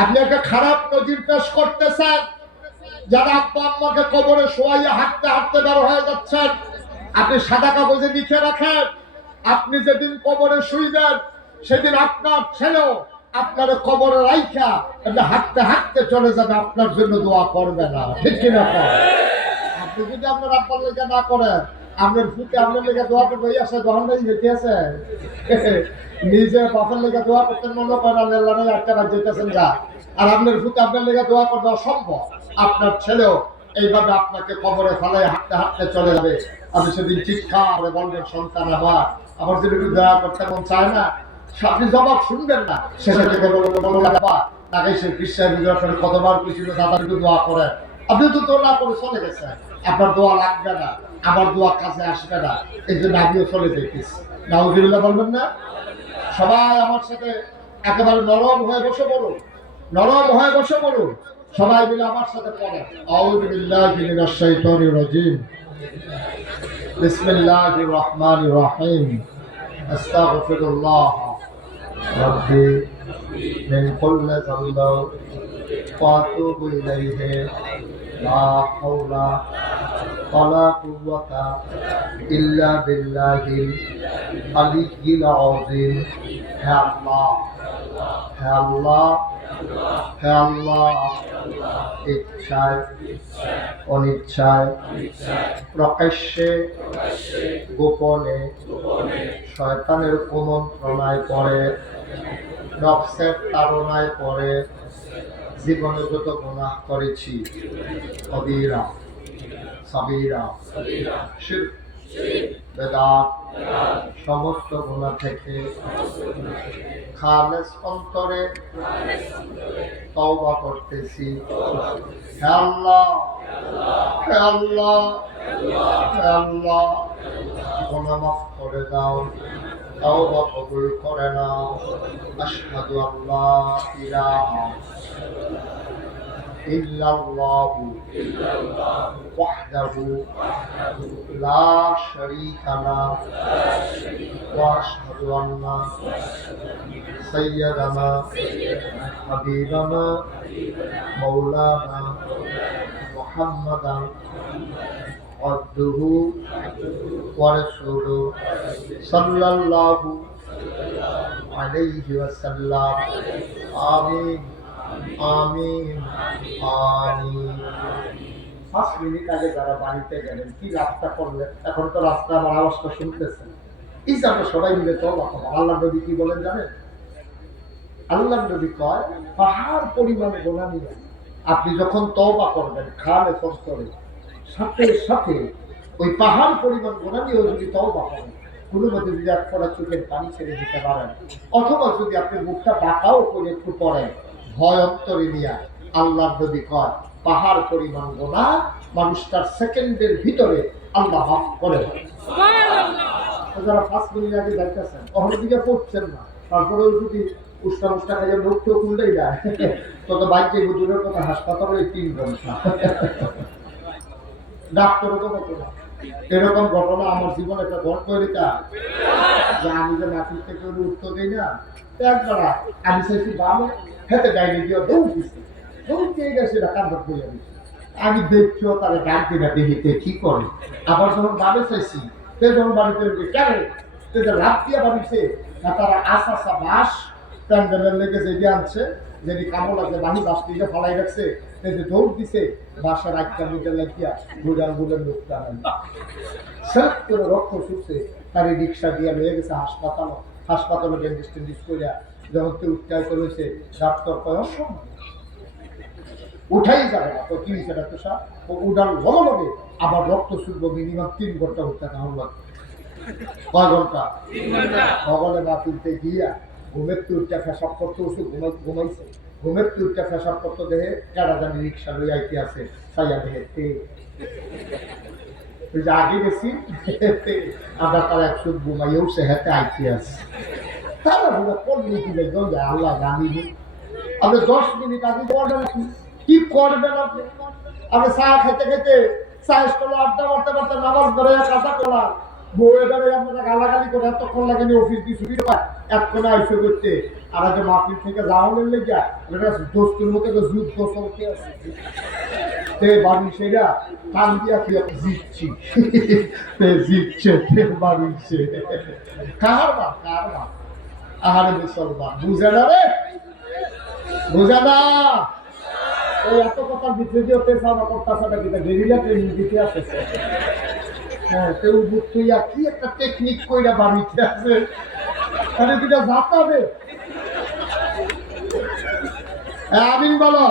আপনি একটা খারাপ নজির পেশ করতেছেন। যারা আব্বা আম্মাকে কবরে শোয়াইয়া হাঁটতে হাঁটতে বের হয়ে যাচ্ছেন, আপনি সাদা কাগজে লিখে রাখেন, আপনি যেদিন কবরে শুইবেন, সেদিন আপনার ছেলেও আপনার কবরে রাইখা আপনি হাঁটতে হাঁটতে চলে যাবে, আপনার জন্য দোয়া করবে না। ঠিক কিনা আপনি যদি আপনার আব্বার লেগে না করেন আপনার ফুটে আপনার লেগে দোয়া করবে আসে দহন নেই যেতে আছে নিজে বাপের লেগে দোয়া করতেন, মনে করেন আল্লাহ নেই একটা রাত যেতেছেন যা আর আপনার ফুটে আপনার লেগে দোয়া করবে অসম্ভব। আপনার ছেলেও এইভাবে আপনাকে কবরে ফেলে হাঁটতে হাঁটতে চলে যাবে। আপনি সেদিন চিৎকার করে বলবেন সন্তান আমার আমার যদি একটু দয়া করতে মন চায় না। আপনি জবাব শুনবেন না। শেষে থেকে বলবেন বাবা তাকে সে বিশ্বাস কতবার কিছু দাদা একটু দোয়া করেন? আপনি তো দোয়া করে চলে গেছেন। আপনার দোয়া লাগবে না, আমার দোয়া কাছে আসবে না। এই জন্য আমিও চলে যেতেছি নাউজুবিল্লাহ বলবেন না? সবাই আমার সাথে একেবারে নরম হয়ে বসে পড়ুন। নরম হয়ে বসে পড়ুন। সবাই মিলে আমার সাথে পড়েন। আউযু বিল্লাহি মিনাশ শাইতানির রাজিম। বিসমিল্লাহির রহমানির রহিম। আস্তাগফিরুল্লাহ। রাব্বি মিন কুল্লি যামবি ওয়া আতুবু ইলাইহি। লা ইল্লা বিল্লাহিল আলিয়্যিল আযীম হে আল্লাহ হে আল্লাহ হে আল্লাহ ইচ্ছায়, অনিচ্ছায় প্রকাশ্যে, গোপনে শয়তানের কুমন্ত্রণায় পড়ে, নফসের তাড়নায় পড়ে, জীবনে যত গুনাহ করেছি, কবিরা। সাবিরা। বেদাত। সমস্ত গুণা থেকে। খালেস অন্তরে। তওবা করতেছি। হে আল্লাহ। হে আল্লাহ। হে আল্লাহ। গুনাহ মাফ করে দাও। তওবা কবুল করে নাও। আশহাদু আল্লাহ ইলাহা। إلا الله. وحده لا شريك له. وأشهد أن سيدنا حبيبنا مولانا محمدا عبده ورسوله صلى الله عليه وسلم. آمين. আমিন। আমিন। পাঁচ মিনিট আগে যারা বাড়িতে গেলেন, কি রাস্তা করলেন? এখন তো রাস্তা আওয়াজটা শুনতেছেন। এই যে আমরা সবাই মিলে আল্লাহ কি বলেন জানেন? আল্লাহ কয়, পাহাড় পরিমাণে গোনা নিয়ে আপনি যখন তবা করবেন খালে সস্তরে সাথে সাথে ওই পাহাড় পরিমাণ গোনা নিয়েও যদি তওবা করেন, কোনো যদি এক ফোঁটা চোখের পানি ছেড়ে দিতে পারেন, অথবা যদি আপনি মুখটা ডাকাও করে একটু পড়েন ভয় অন্তরে নিয়ে আল্লাহ নবী কয় পাহাড় পরিমাণ গোনা মানুষটার সেকেন্ডের ভিতরে আল্লাহ মাফ করে। যারা পাঁচ মিনিট আগে যাইতেছেন দিকে পড়ছেন না তারপরেও যদি উষ্টা উষ্টা খাইয়ে মুখ তো খুললেই যায় তত বাইকে দূরের কথা হাসপাতালে তিন ঘণ্টা। ডাক্তারও তো কত না। এরকম ঘটনা আমার জীবনে একটা ঘট তৈরিটা যে আমি যে নাতির থেকে উত্তর দিই না একবার আমি চাইছি বামে হেতে গাইলে দিয়ে দৌড় দিছি দৌড় দিয়ে গেছে কান্দর বইয়া দিছি। আমি দেখছিও তারা ডাক দিনা দেখিতে কি করে? আবার যখন বামে চাইছি সে যখন বাড়িতে কেন? সে যে রাত দিয়ে বাড়িছে, না তারা আশা আসা বাস প্যান্ডেলের লেগে যেটি আনছে যেটি কামড় আছে বাহি ফালাই রাখছে এই যে দৌড় দিছে বাসার একটা মিটার লাগিয়া বুড়ের লোকটা সাত করে রক্ত শুকছে তার এই রিক্সা দিয়ে লয়ে গেছে হাসপাতাল। হাসপাতালে ডেন্টিস টেন্টিস করিয়া যখন কেউ করেছে ডাক্তার কয় অসম্ভব। উঠাই যাবে না। তো কি হয়েছে ডাক্তার সাহেব? ও উঠার লগে লগে আবার রক্ত শুকবো মিনিমাম তিন ঘণ্টা উঠতে কামড় লাগবে কয় ঘণ্টা? সকালে বা তুলতে গিয়া ঘুমের তুলটা ফেসাব করতে ওষুধ ঘুমাই ঘুমাইছে। ঘুমের তুলটা ফেসাব করতে দেহে কেডা জানি রিক্সা লই আইতে আছে সাইয়া দেহে। তে। আগে গেছি আমরা তার একশো ঘুমাইয়েও সে হাতে আইতে আছে। তারা বলে পড়লি কি দেখবেন আল্লাহ জানি। আপনি দশ মিনিট আগে করবেন কি করবেন আপনি আপনি চা খেতে খেতে, চা স্কুলে আড্ডা মারতে মারতে নামাজ ধরে কাঁচা করলাম গালাগালি করে এতক্ষণ নি অফিস দিয়ে ছুটি পায় এতক্ষণ আইসে করতে। আর আজ মাহফিল থেকে যাওয়ানোর লেগে ওটা দোস্তুর মধ্যে তো যুদ্ধ চলতে আছে। তে বাড়ি সেটা কান দিয়া কি জিতছি। তে জিতছে, তে বাড়ি কার বা কার বা আহারে মুসলমান, বুঝে না বুঝে না? ওই এত কথার ভিতরে দিয়ে পেছানো করতেছে নাকি তা গেরিলা দিতে আসছে? হ্যাঁ কেউ বুঝতুইয়া কি একটা টেকনিক কইরা বাড়িতে আছে আরে দুটা যাতাবে আমিন বলো